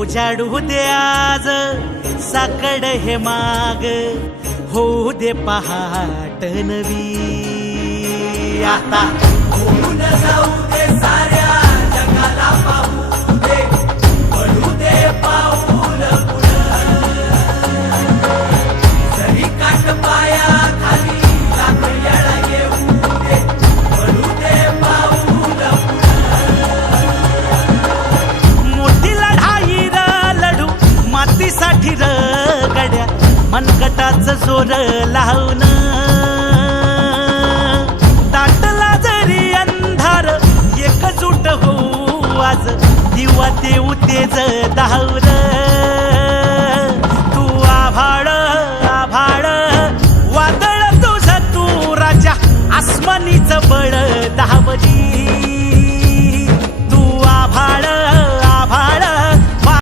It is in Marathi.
उजाडू दे आज साकड हे माग, होऊ दे पहाट नवी. आता होऊन जाऊ दे साऱ्या जगाला पाहू दे, पडू दे पाऊल पुढं. जरी काट पाया खाली लाख येळा येऊ दे, पडू दे पाऊल पुढं. मोठी लढाई र लढू मातीसाठी र गड्या, मनगटाचं जोर लावून. दाटला जरी अंधार एकजूट होऊ आज, दिवा देऊ तेज दावर. तू आभाळ आभाळ वादळ तुझं तू राजा, आसमानीच बळ दावली.